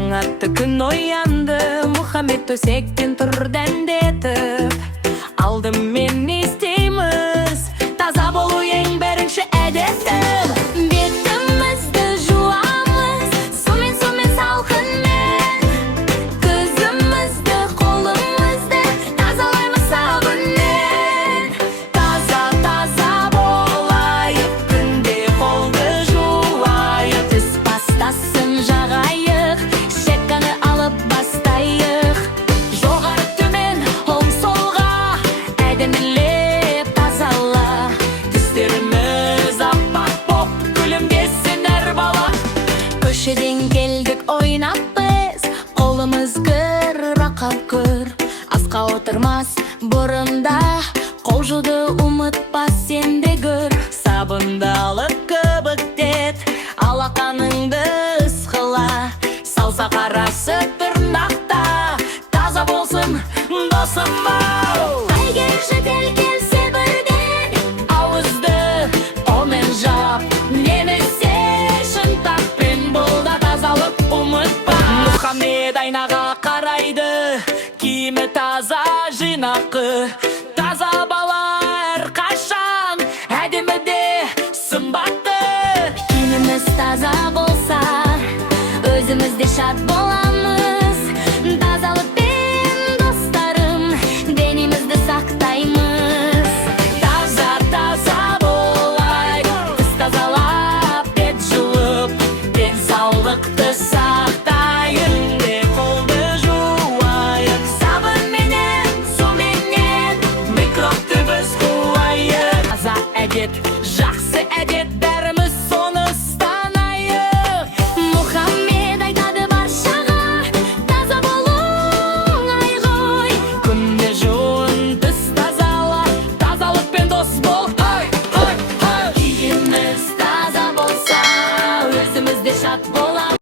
Таң атты күн оянды, Мұхаммед төсектен тұр дәндетіп. Алдымен не істейміз, таза болу ең бірінші әдетім. Бетімізді жуамыз, сумен салқынмен. Көзімізді, қолымызды тазалаймыз сабынмен. Таза болайық, күнде қолды жуайық. Тіс пастасын жағайық, щетканы алып бастайық. Жоғары төмен, оң солға әдемілеп тазала. Тістеріміз аппақ боп күлімдесін әр бала. Көшеден келдік ойнап біз, қолымыз қыраққа көр. Асқа отырмас бұрында, қол жуды ұмытпас сенде гөр. Сабынды алып көбіктет, алақаныңды ысқыла. Салса қарасы тырнақта, таза болсын досым ау. Әйгер жедел келсе бірден, ауызды қолмен жап. Немесе шынтақпен бұл да тазалық ұмытпа. Мұхаммед айнаға қарайды, киімі таза жинақы. Таза бала әрқашан әдемі де сымбатты. Киіміміз таза болса, өзіміз де шат боламыз. Тазалықпен достарым, денемізді сақтаймыз. Таза болайық, тіс тазалап, бет жуып, денсаулықты сақтайық. Күнде қолды жуайық, сабынменен, суменен, микробты біз қуайық. Таза әдет, жақсы әдет, бәріміз соны ұстанайық. Мұхаммед айтады баршаға, таза болу оңай ғой. Күнде жуын, тіс тазала, тазалықпен дос бол. Киіміміз таза болса, өзіміз де шат бол.